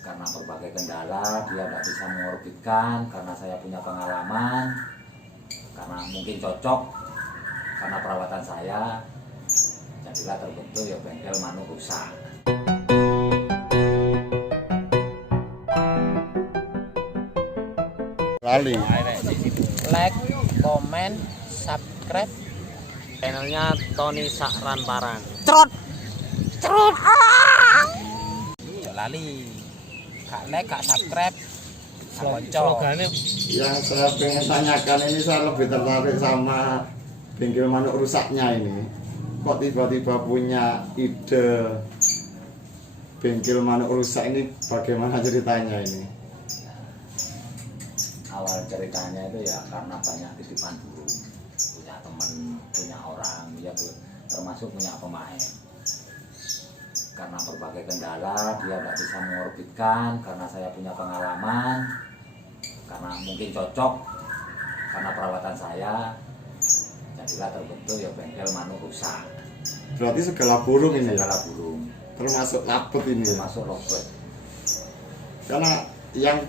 karena berbagai kendala dia tidak bisa mengorbitkan, karena saya punya pengalaman, karena mungkin cocok karena perawatan saya, jadilah terbentuk ya bengkel manuk rusak. Lali. Like, comment, subscribe channelnya Tony Sakranparan. Trot, trot. Lali, kak like, kak subscribe. Slogannya Yang saya pengen tanyakan ini, saya lebih tertarik sama bengkel manuk rusaknya ini. Kok tiba-tiba punya ide bengkel manuk rusak ini, bagaimana ceritanya ini? Awal ceritanya itu ya karena banyak titipan burung, punya teman, punya orang, ya termasuk punya pemain. Karena berbagai kendala dia tidak bisa mengorbitkan, karena saya punya pengalaman, karena mungkin cocok karena perawatan saya, jadilah terbentuk ya bengkel manuk rusak. Berarti segala burung ini, segala burung, termasuk lapet ini, termasuk lovebird. Karena yang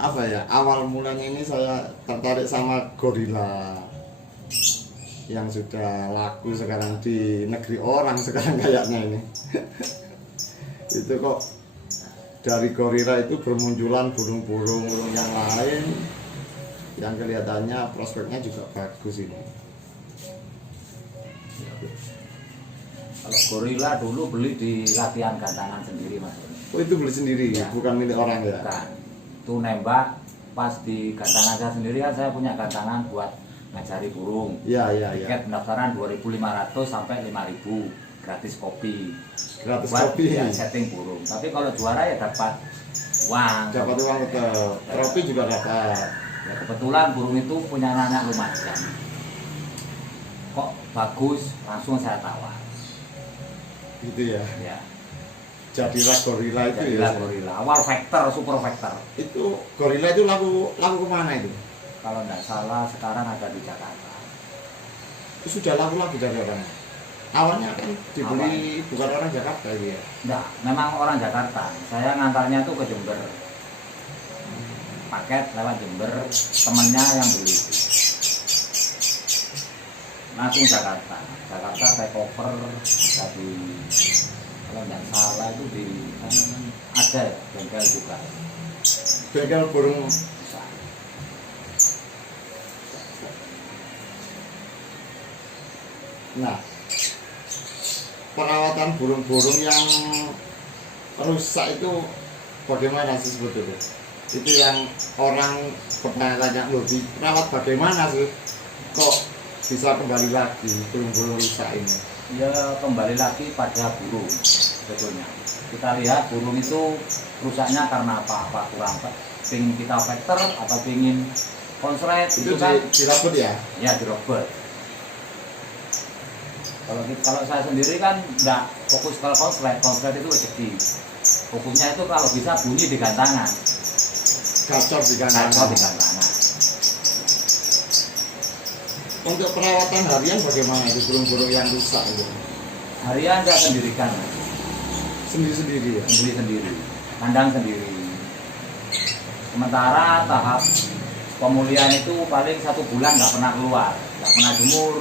apa ya, awal mulanya ini saya tertarik sama gorila yang sudah laku sekarang di negeri orang sekarang kayaknya ini. Itu kok dari gorila itu bermunculan burung-burung yang lain yang kelihatannya prospeknya juga bagus ini. Kalau gorila dulu beli di latihan gantangan sendiri, Mas. Oh, itu beli sendiri, ya, bukan milik orang ya? Bukan. Itu nembak pas di gantangan saya sendiri, kan saya punya gantangan buat ngajari burung. Iya, iya, iya. Tiket pendaftaran 2.500 sampai 5.000, gratis kopi. Gratis buat, kopi. Ya, setting burung. Tapi kalau juara ya dapat uang. Dapat uang tetap. Trofi juga dapat. Ya, kebetulan burung itu punya anak lumayan. Kok bagus, langsung saya tawar. Gitu ya. Ya. Jadilah gorila itu. Jadilah ya. gorila. Awal vector, super vector. Itu gorila itu laku kemana itu? Kalau tidak salah sekarang ada di Jakarta. Itu sudah laku lagi dari orang. Awalnya kan dibeli bukan orang Jakarta gitu ya. Enggak, memang orang Jakarta. Saya ngantarnya tuh ke Jember. Paket lewat Jember, temennya yang beli. Langsung Jakarta. Jakarta take over, ada di, kalau tidak salah itu di ada bengkel juga. Bengkel burung. Nah, perawatan burung-burung yang rusak itu bagaimana sih sebetulnya? Itu yang orang bertanya-tanya, loh, dirawat bagaimana sih? Kok bisa kembali lagi burung-burung rusak ini? Ya kembali lagi pada burung sebetulnya. Kita lihat burung itu rusaknya karena apa kurang pingin kita vector atau pingin konslet Itu kan dirabet ya? ya dirobot. Kalau saya sendiri kan enggak fokus ke konslet itu rezeki. Fokusnya itu kalau bisa bunyi di gantangan. Gacor di Gacor gantangan. di gantangan. Untuk perawatan harian bagaimana itu burung-burung yang rusak itu? Harian saya sendirikan, Sendiri-sendiri ya? sendiri-sendiri, kandang sendiri. Sementara tahap pemulihan itu paling 1 bulan nggak pernah keluar, nggak pernah jemur,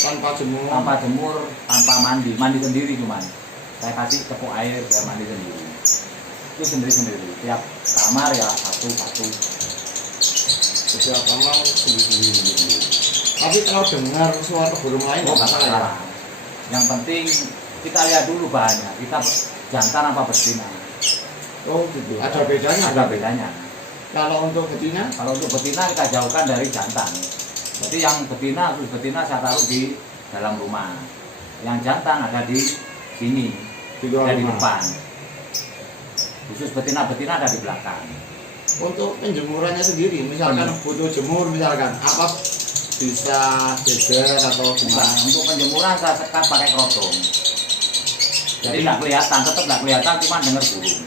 Tanpa jemur. tanpa mandi sendiri cuman. Saya kasih tepuk air biar mandi sendiri. Itu sendiri-sendiri. Tiap kamar ya satu. Setiap kamar sendiri-sendiri. Tapi kalau dengar suara burung lain Oh, nggak masalah ya? Yang penting kita lihat dulu bahannya. Kita jantan apa betina. Oh gitu. Ada bedanya? Ada bedanya. Kalau untuk betina? Kalau untuk betina kita jauhkan dari jantan. Jadi yang betina saya taruh di dalam rumah. Yang jantan ada di sini, ada di depan. Khusus betina ada di belakang. Untuk penjemurannya sendiri, misalkan butuh jemur, misalkan apa bisa jejer atau gimana? Untuk penjemuran saya sekat pakai kerodong. Jadi nggak kelihatan, tetap nggak kelihatan, cuma dengar burung.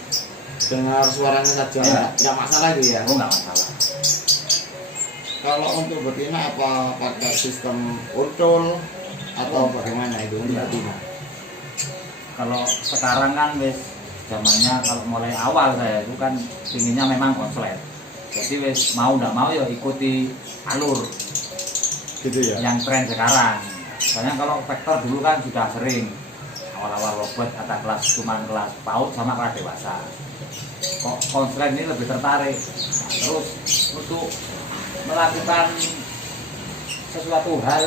Dengar suaranya saja, Ya. nggak masalah itu ya? Oh nggak masalah. Kalau untuk betina apa pakai sistem utul atau bagaimana itu untuk Iya. betina? Kalau sekarang kan wis zamannya kalau mulai awal saya itu kan pinginnya memang konslet. Jadi wis mau nggak mau ya ikuti alur Gitu ya. yang tren sekarang. Soalnya kalau vektor dulu kan sudah sering awal-awal robot atau kelas cuman kelas PAUD sama kelas dewasa. Kok konslet ini lebih tertarik. Nah, terus untuk melakukan sesuatu hal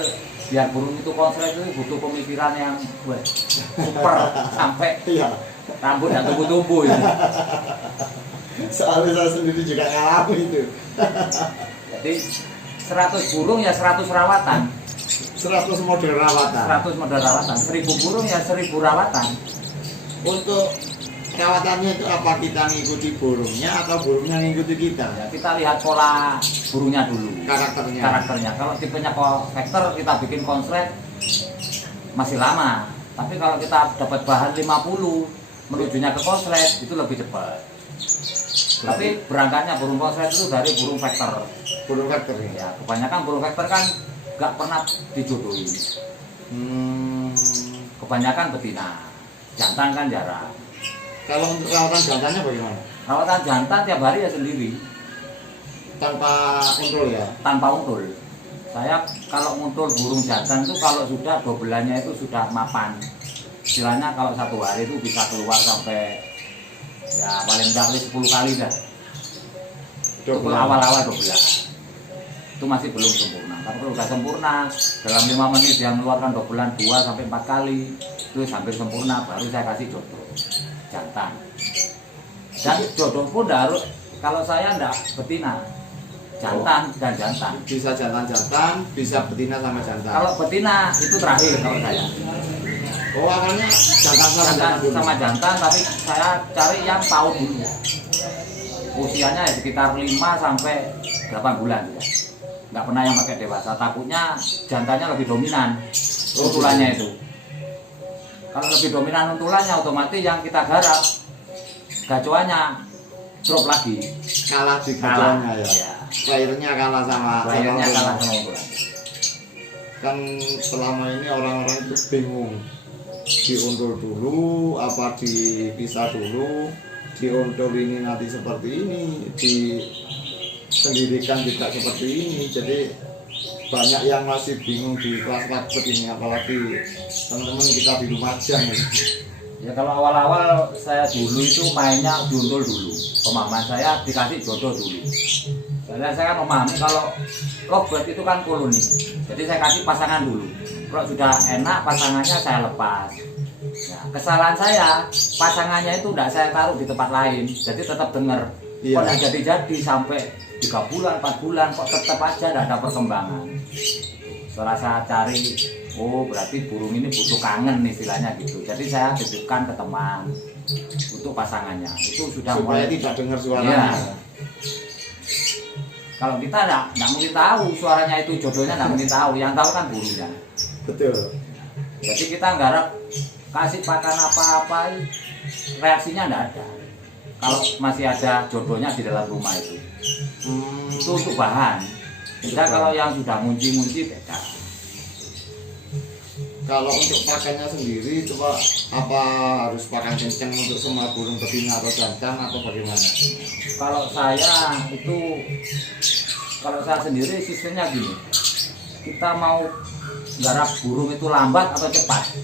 biar burung itu konslet itu butuh pemikiran yang wah, super sampai Iya. rambut dan tumbuh-tumbuh itu. Soalnya saya sendiri juga ngalamin itu. Jadi 100 burung ya 100 rawatan, 100 model rawatan. 100 model rawatan, 1000 burung ya 1000 rawatan. Untuk rawatannya itu apa kita ngikuti burungnya atau burungnya ngikuti kita? Ya, kita lihat pola burungnya dulu, Karakternya. karakternya. Kalau tipenya vektor kita bikin konslet masih lama. Tapi kalau kita dapat bahan 50 menujunya ke konslet itu lebih cepat. Tapi berangkatnya burung konslet itu dari burung vektor. Burung vektornya. Ya, kebanyakan burung vektor kan nggak pernah dijodohin. Kebanyakan betina, jantan kan jarang. Kalau untuk rawatan jantannya bagaimana? Rawatan jantan tiap hari ya sendiri, Tanpa untul ya? tanpa untul. Saya kalau nguntul burung jantan itu kalau sudah 2 bulannya itu sudah mapan. Istilahnya kalau 1 hari itu bisa keluar sampai ya paling enggak 10 kali dah. Itu awal-awal 2 bulan. Itu masih belum sempurna. Tapi kalau sudah sempurna, dalam 5 menit dia mengeluarkan 2 bulan 2 sampai 4 kali, itu hampir sempurna. Baru saya kasih jodoh jantan. Dan jodoh pun harus, kalau saya enggak betina, jantan dan jantan. Bisa jantan-jantan, bisa betina sama jantan. Kalau betina itu terakhir kalau saya. Oh, awalnya jantan sama Jantan jantan dulu. sama jantan, tapi saya cari yang PAUD dulu. Usianya ya sekitar 5 sampai 8 bulan ya. Nggak pernah yang pakai dewasa, takutnya jantannya lebih dominan untulannya itu. Kalau lebih dominan untulannya, otomatis yang kita garap gacoannya drop lagi. Kalah di Kalah. gacoannya ya. Ya. Layernya kalah sama Layarnya sama kalah untul. sama untulan. Kan selama ini orang-orang itu bingung diuntul dulu apa dipisah dulu, diuntul ini nanti seperti ini, disendirikan juga seperti ini. Jadi banyak yang masih bingung di kelas-kelas seperti ini, apalagi teman-teman kita di Lumajang ya. Ya kalau awal-awal saya dulu itu mainnya diuntul dulu. Pemahaman saya dikasih jodoh dulu. Soalnya saya kan memahami kalau lovebird itu kan koloni. Jadi saya kasih pasangan dulu. Kalau sudah enak pasangannya saya lepas. Ya, kesalahan saya pasangannya itu tidak saya taruh di tempat lain. Jadi tetap dengar. Iya. Kok nggak jadi-jadi sampai 3 bulan, 4 bulan kok tetap aja tidak ada perkembangan. Setelah saya cari, oh berarti burung ini butuh kangen istilahnya gitu. Jadi saya titipkan ke teman untuk pasangannya. Itu sudah Supaya mulai tidak dengar suaranya. Iya. Kalau kita nggak mungkin tahu suaranya itu jodohnya, nggak mungkin tahu. Yang tahu kan burungnya. Betul. Jadi kita nggarap kasih pakan apa-apa, reaksinya nggak ada. Kalau masih ada jodohnya di dalam rumah itu untuk bahan. Beda kalau yang sudah munci-munci beda. Kalau untuk pakannya sendiri coba apa harus pakan kenceng untuk semua burung betina atau jantan atau bagaimana? Kalau saya itu, kalau saya sendiri sistemnya gini, kita mau garap burung itu lambat atau cepat.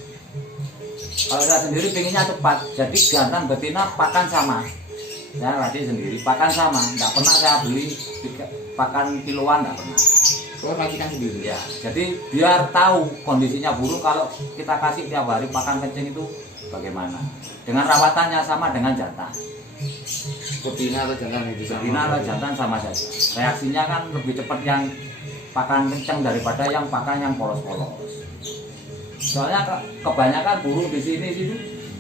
Kalau saya sendiri pengennya cepat, jadi jantan betina pakan sama. Saya latih sendiri, pakan sama, nggak pernah saya beli pakan kiloan, nggak pernah. Kalau racikan sendiri. Ya, jadi biar tahu kondisinya burung kalau kita kasih tiap hari pakan kencing itu bagaimana. Dengan rawatannya sama dengan jantan. Betina atau jantan itu sama. Betina atau jantan sama saja. Reaksinya kan lebih cepat yang pakan kencang daripada yang pakan yang polos-polos. Soalnya kebanyakan burung di sini situ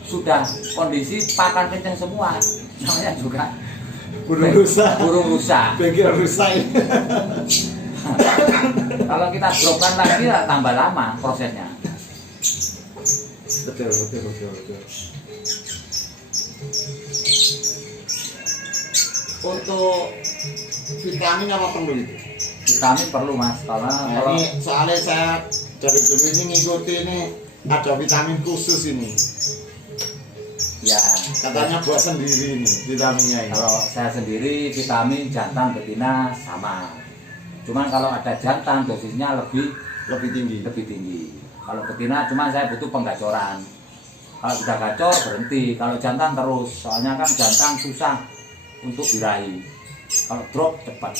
sudah kondisi pakan kencang semua. Namanya juga Burung rusak. Burung rusak. Bengkel rusak. Kalau kita dropkan lagi ya tambah lama prosesnya. Betul. Untuk vitamin apa perlu itu? Vitamin perlu mas, karena Nah, kalau ini soalnya saya dari dulu ini ngikuti ini ada vitamin khusus ini. Ya, Katanya buat sendiri nih vitaminnya ini. kalau saya sendiri vitamin jantan betina sama. Cuman kalau ada jantan dosisnya Lebih tinggi. lebih tinggi. Kalau betina cuma saya butuh penggacoran. Kalau sudah gacor berhenti. Kalau jantan terus, soalnya kan jantan susah untuk diraih. Kalau drop cepat.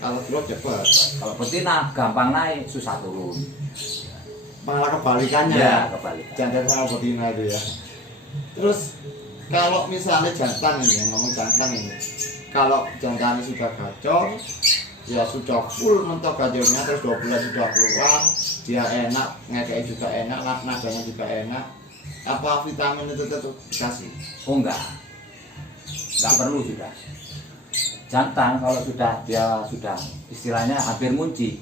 Kalau drop cepat. Kalau betina gampang naik, susah turun. Malah kebalikannya Ya, ya. kebalikan. Jantan sama betina itu ya. Terus kalau misalnya jantan ini, yang ngomong jantan ini, kalau jantan sudah gacor, ya sudah full mentok gacornya, terus 2 bulan sudah keluar, dia enak, ngekei juga enak, nadanya juga enak. Apa vitamin itu tetap dikasih? Oh enggak perlu sudah. Jantan kalau sudah dia sudah istilahnya hampir munci,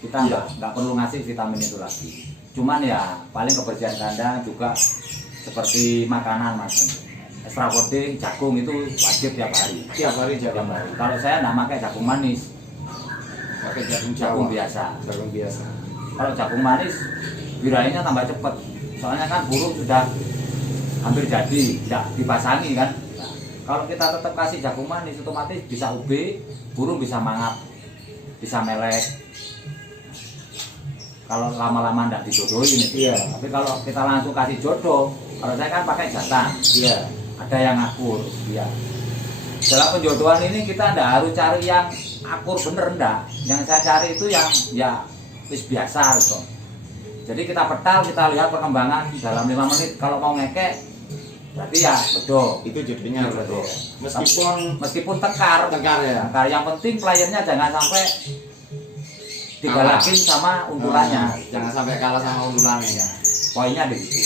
kita nggak perlu ngasih vitamin itu lagi. Cuman ya paling kebersihan kandang juga seperti makanan mas. Extra jagung itu wajib tiap hari. Tiap hari Tiap jagung. hari. Kalau saya nggak pakai jagung manis, Pakai jagung jagung Jawa. biasa. Jagung biasa. Kalau jagung manis birainya tambah cepat. Soalnya kan burung sudah hampir jadi, tidak dipasangi kan. Nah, kalau kita tetap kasih jagung manis otomatis bisa UB, burung bisa mangap, bisa melek. Kalau lama-lama tidak dijodohin itu. Iya. Tapi kalau kita langsung kasih jodoh, kalau saya kan pakai jantan, Iya. ada yang akur, ya. Dalam penjodohan ini kita tidak harus cari yang akur bener enggak. Yang saya cari itu yang ya wis biasa gitu. Jadi kita petal, kita lihat perkembangan dalam 5 menit. Kalau mau ngekek, berarti ya jodoh. Itu jadinya Itu berarti. jodoh. Ya. Meskipun tekar, ya. tekar. Yang penting kliennya jangan sampai digalakin sama untulannya. Jangan sampai kalah sama untulannya ya. Poinnya di situ.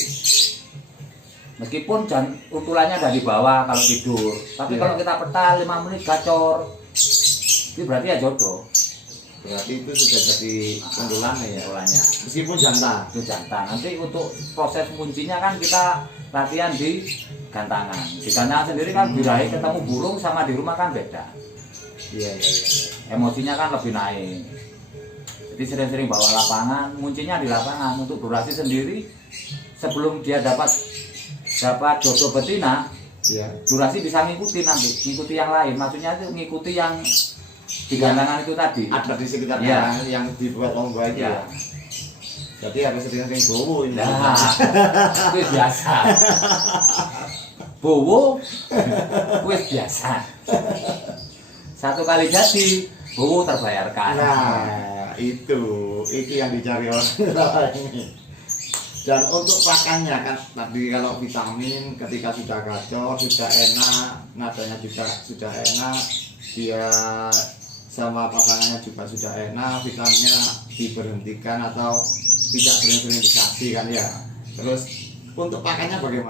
Meskipun untulannya ada di bawah kalau tidur, tapi Iya. kalau kita petal 5 menit gacor, itu berarti ya jodoh. Berarti itu sudah jadi untulannya ya. Untulannya. Meskipun jantan. Itu jantan. Nanti untuk proses kuncinya kan kita latihan di gantangan. Di gantangan sendiri kan birahi ketemu burung sama di rumah kan beda. Iya. Emosinya kan lebih naik. Jadi sering-sering bawa lapangan, kuncinya di lapangan. Untuk durasi sendiri sebelum dia dapat jodoh betina, Iya. durasi bisa ngikuti nanti, ngikuti yang lain. Maksudnya itu ngikuti yang di gantangan itu tadi. Ada di sekitar Iya. yang dibuat lomba itu Ya. ya. Jadi harus sering-sering bowo ini. Nah, itu biasa. Bowo, wis biasa. Satu kali jadi, bowo terbayarkan. Nah, itu yang dicari orang ini. Dan untuk pakannya kan tadi kalau vitamin ketika sudah gacor sudah enak, nadanya juga sudah enak, dia sama pasangannya juga sudah enak, vitaminnya diberhentikan atau tidak sering-sering dikasih kan ya. Terus untuk pakannya bagaimana?